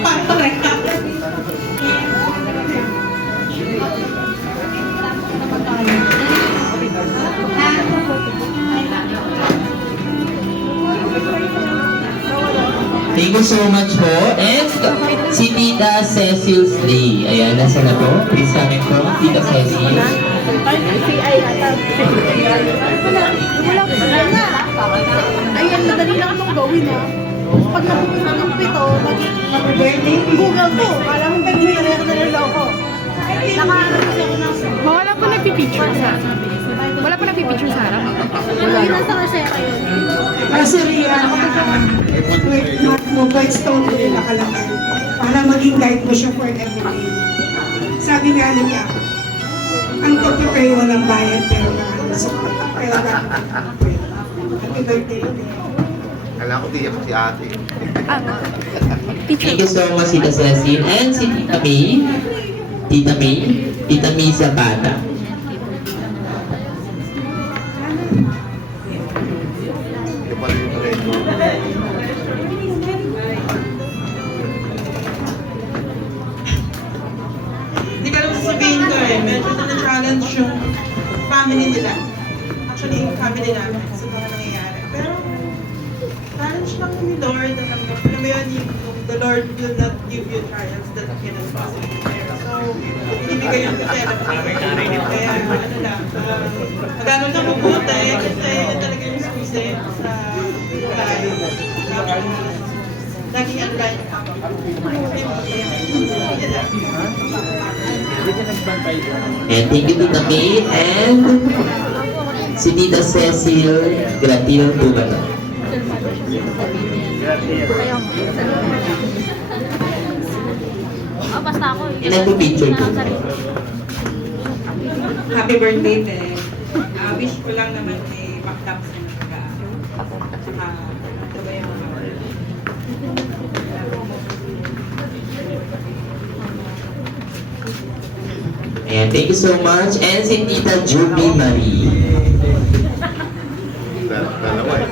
Pareha. Thank you so much po. And si Tita Cecil Slay. Ayan, nasa na po? Please coming po, Tita Cecil. Ayan, madali lang mong gawin ha. Pag napupunta ng pito, mag-birthday, Google to. Kala mo hindi na ako. Nakaano kasi ako ng... Wala pa nagpipicture sa Wala pa nagpipicture sa harap. Wala yun ang sarasera yun. Kasi Rian, mark mo, Whitestone ko yung nakalagay. Para maging guide mo siya for everything. Sabi nga niya, ang pagpapay walang bayad pero nakakasupport. Pero happy birthday. Kailangan ko tiyak si ate. Thank you so much, Tita Cecil. And si Tita May. Tita May. Tita May Zapata. Yung pala yung reto. Hindi ka lang sasabihin ko eh, medyo na-challenge yung family nila. Actually, yung family namin sa mga nangyayari. Pero, challenge lang ni Lord na lang. Alam mo yun, the Lord will not give you trials that cannot possibly bear. So, ibibigay yung putera. Kaya, ano lang, mag-aral ka mabuti kasi yun talaga yung susi sa life. Laging online ka. Yun lang. And thank you, Tita May. And si Tita Cecil Gratil Tubala. Oh, basta ako. And nagpo-picture po. Happy birthday, Te. Wish ko lang naman may pagtapos na pag-aaral. Saka, ito ba yung mga Ayan, thank you so much. And si Tita Juby Marie. Dalawa eh.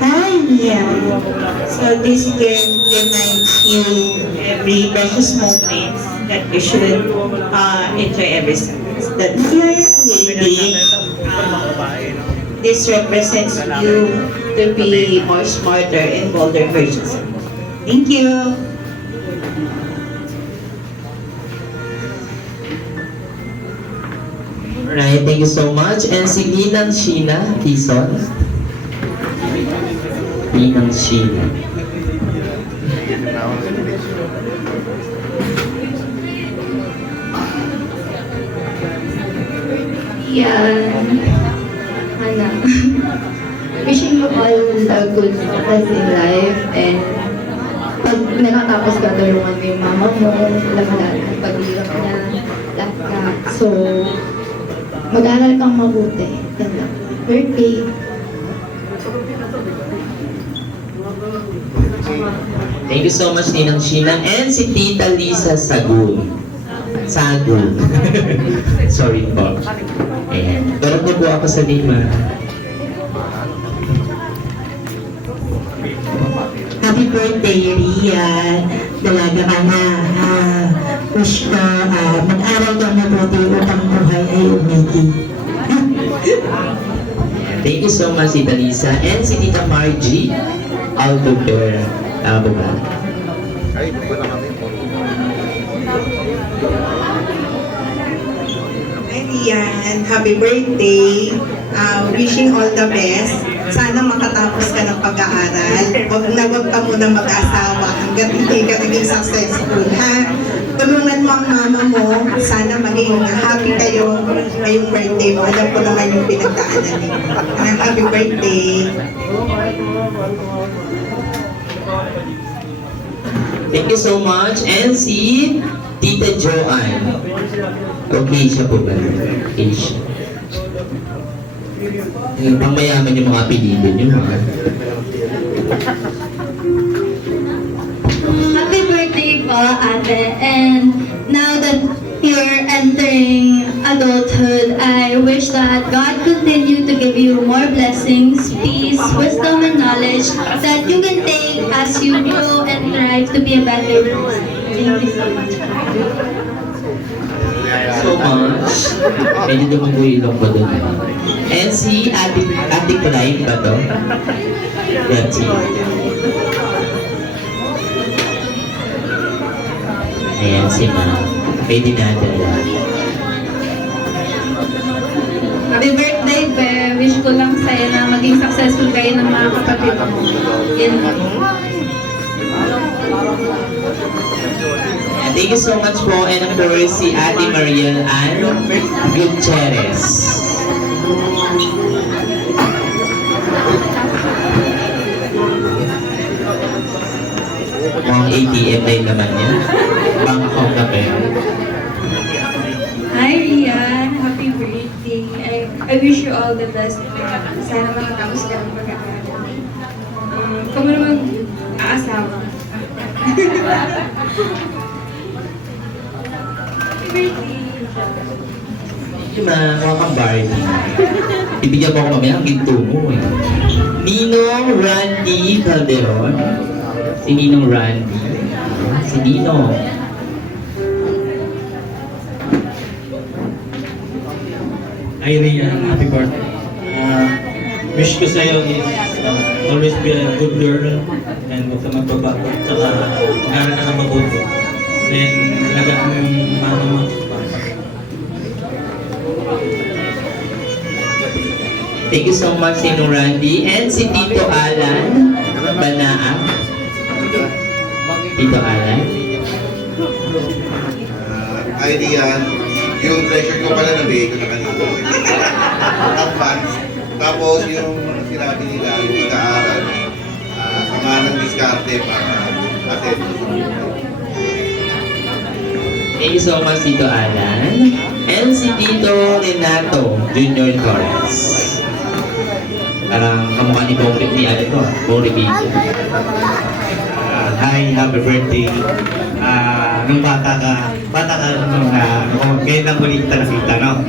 Hi, yeah. So this game reminds you every precious moments that you should enjoy every second. That here lady, this represents you to be more smarter and bolder versions. Thank you. Alright, thank you so much. And si Ninang Sheena Tison. Ninang Sheena. Yan. Ano. Wishing you all the good success in life and pag nakatapos ka, tulungan mo yung mama mo, lahat, pag-iwag na, lahat. So, mag-aral kang mabuti. Ganda. Birthday. Thank you so much, Ninang Sheena. And si Tita Lisa Sagun. Sagun. Sorry po. Ayan. Pero po ako sa Lima. Happy birthday, Rian. Dalaga ka na. Wish ko mag-aral ka mabuti upang buhay ay umiti. Thank you so much, Tita Lisa. And si Tita Margie Albuquerque. Tama ba? Ay, ito na kami. Hi Rian, happy birthday. Wishing all the best. Sana makatapos ka ng pag-aaral. Huwag ka muna mag-asawa hanggat hindi ka naging successful, ha? Tulungan mo ang mama mo. Sana maging happy kayo ngayong birthday mo. Alam ko naman yung pinagdaanan niyo. Happy birthday. Thank you so much. And si Tita Joanne. Okay siya po ba? Okay siya. Ang mayaman yung mga apelido niyo, ha? Happy birthday po, ate. And now that you're entering adulthood, I wish that God continue to give you more blessings, peace, wisdom, and knowledge that you can take as you grow and thrive to be a better person. Thank you so much. So much. Medyo dumago yung ilong ko dun. And si Ate Prime ba to? That's it. Ayan si Ma'am. May dinadala. Happy birthday, Be. Wish ko lang sa'yo na maging successful kayo ng mga kapatid mo. Yan lang. And thank you so much po. And of course, si Ate Mariel Ann Gutierrez. Mga ATM na yun naman yan. Bank account na pera. Hi, Rian. Happy birthday. I wish you all the best. Sana makatapos ka ng pag-aaral. Kung mo naman aasawa. Happy birthday. Yung mga Barbie. Ibigyan mo ako mamaya ang ginto mo eh. Ninong Randy Calderon. Si Ninong Randy. Si Ninong. Hi Rian, happy birthday. Wish ko sa'yo is always be a good girl and huwag ka magbabago. Tsaka mag-aaral ka na mabuti. Then, alagaan mo yung mama mo. Thank you so much, Ninong Randy. And si Tito Alan Banaa. Tito Alan. Hi Rian, yung treasure ko pala nabigay ko na kanina. Advance. Tapos yung sinabi nila, yung pag-aaral, sama ng diskarte para atin. Thank you so much, Tito Alan. And si Tito Renato Junior Torres. Parang kamukha ni Bongkit ni ano to, Bong Revilla. Hi, happy birthday. Nung bata ka nung ngayon lang ulit kita nakita, no?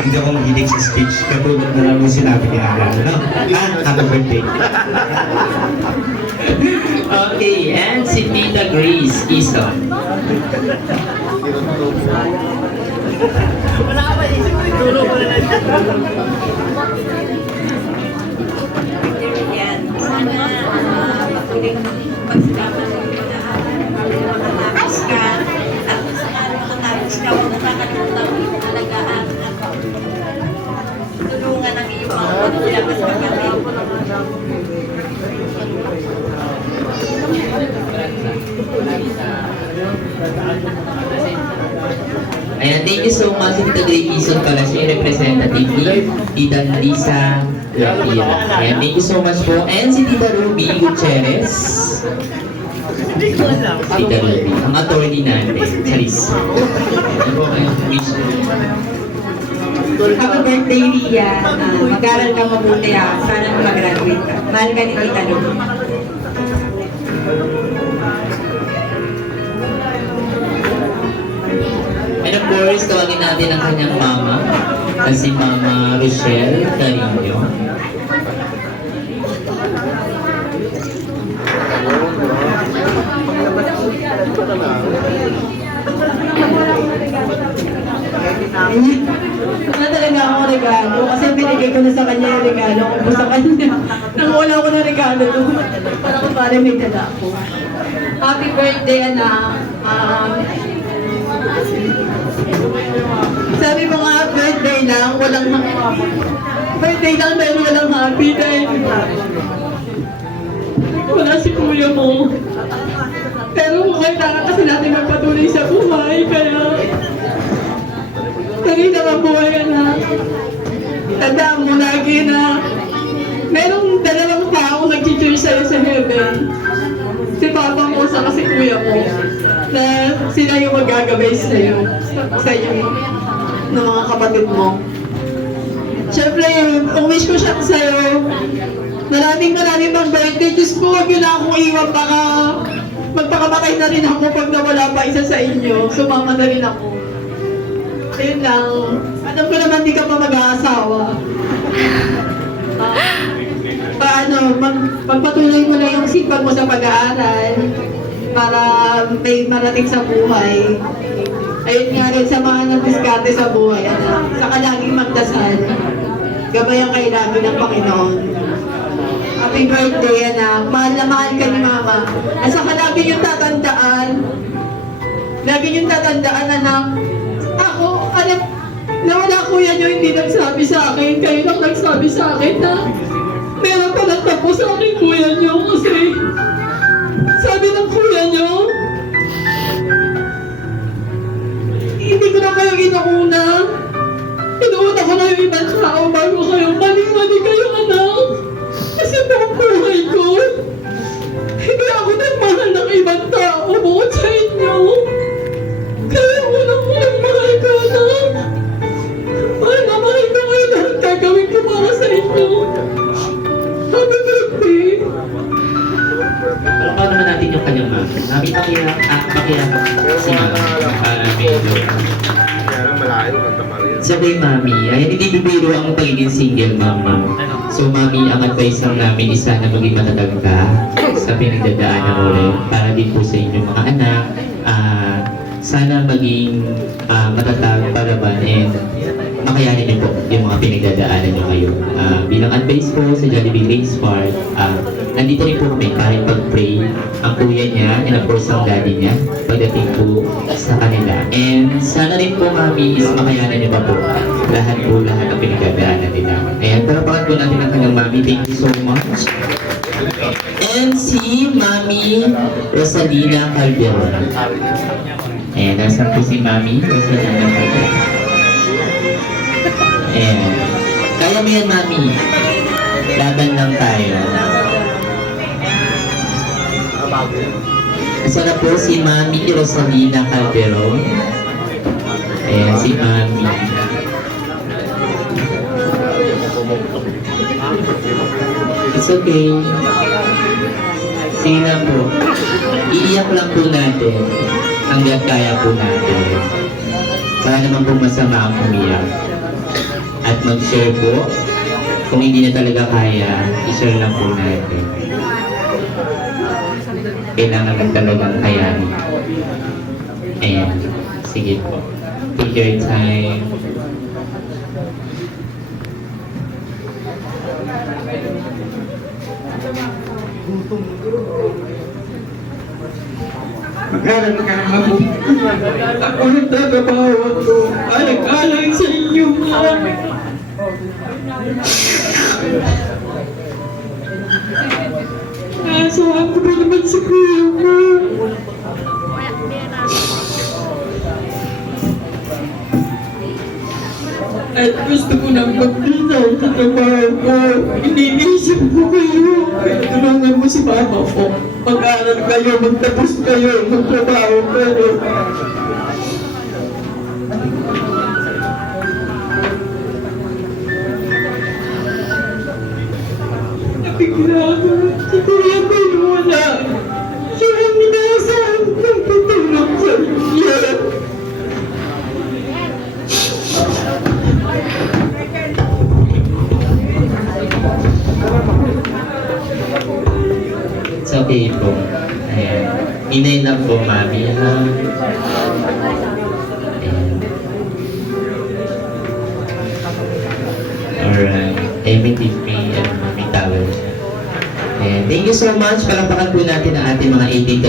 Hindi ako mahilig sa speech, katulad na lang mo sinabi ni Alan, no? Happy birthday. Okay, and si Tita Grace Ison. Yan. Sana patuloy pagsikapan mo yung pag-aaral. Makatapos ka. At sana makatapos ka, huwag mo nakakalimutan mo yung alagaan at tulungan ang iyong mga magulang at kapatid. Ayan, thank you so much, Tita Grace Ison pala. Siya yung representative ni Tita Lisa Lapira. Ayan, thank you so much po. And si Tita Ruby Gutierrez. Tita Ruby, ang attorney natin. Charis. Happy birthday, Rian. Mag-aral ka mabuti ha. Sana mag-graduate ka. Mahal ka ni Tita Lu. And of course, tawagin natin ang kanyang mama. Si Mama Rochelle Carino. Wala talaga akong regalo kasi binigay ko na sa kanya yung regalo ko sa kanya. Nangulang ko ng regalo doon. Para ko pare may dala ako. Happy birthday, anak. Sabi mo nga, birthday lang, walang birthday lang pero walang happy dahil wala si kuya mo. Pero kailangan kasi natin magpatuloy sa buhay, kaya kanina ka buhay, anak. Tandaan mo lagi na merong dalawang tao nag-cheer sa'yo sa heaven. Si Papa mo sa kasi kuya mo na sila yung magagabay sa'yo sa iyo ng mga kapatid mo. Siyempre, ang wish ko siya sa'yo, maraming pang birthday. Diyos ko, huwag yun na akong iwan, baka magpakamatay na rin ako pag nawala pa isa sa inyo. Sumama na rin ako. Ayun lang. Alam ko naman di ka pa mag-aasawa. magpatuloy mo na yung sipag mo sa pag-aaral para may marating sa buhay. Ayun nga rin sa mga nagdiskarte sa buhay, anak. Saka laging magdasal. Gabayan kayo lagi ng Panginoon. Happy birthday, anak. Mahal na mahal ka ni Mama. At saka lagi yung tatandaan. Lagi yung tatandaan, anak. Ako, anak, na wala kuya nyo hindi nagsabi sa akin. Kayo lang nagsabi sa akin na meron pa nagtapos sa akin kuya nyo kasi sabi ng kuya nyo, hindi ko na kayo inuuna. Inuuna ko na yung ibang tao bago kayo. Mali-mali kayo, anak. Kasi buong buhay ko, hindi ako nagmahal ng ibang tao bukod sa inyo. Kaya unang-unang mahal ko, anak. Mahal na mahal ko kayo lahat gagawin ko para sa inyo. Happy birthday! Palakpakan naman natin yung kanyang mami. Mami, pakiyakap si mami. Medyo. So kay mami, ay hindi bibiro ang pagiging single mama. So mami, ang advice lang namin is sana maging matatag ka sa pinagdadaanan ulit para din po sa inyong mga anak. Sana maging matatag palaban and makayanin niyo po yung mga pinagdadaanan niyo ngayon. Bilang advice po sa Jollibee Lace Park, nandito rin po kami para pag-pray ang kuya niya and of course ang daddy niya pagdating po sa kanila. And sana rin po mami is makayanan niyo pa po lahat ng pinagdadaanan nila. Ayan, parapakan po natin ang kanyang mami. Thank you so much. And si Mami Rosalina Calderon. Ayan, nasan po si Mami Rosalina Calderon. Ayan. Kaya mo yan, Mami. Laban lang tayo. Asa na po si Mami Rosalina Calderon. Ayan, si Mami. It's okay. Sige lang po. Iiyak lang po natin hanggang kaya po natin. Para naman po masama ang umiyak. At mag-share po. Kung hindi na talaga kaya, i-share lang po natin. Kailangan lang talagang kayanin. Ayan. Sige po. Take your time. Mag-aral ka na ako. Ako nagtatrabaho ko. Alang-alang sa inyo, Mama. Naasahan ko na naman sa kuya mo. At gusto ko nang mag-resign sa trabaho ko. Iniisip ko kayo. Kaya tulungan mo si Mama ko. Mag-aral kayo, magtapos kayo, magtrabaho kayo. Nabigla ako. Si Kuya ko wala. Siya ang inaasahan kong tutulong sa inyo. It's okay po. Ayan. Inay lang po, Mami. Ayan. Alright. May towel siya. Ayan. Thank you so much. Palampakan po natin ang ating mga 18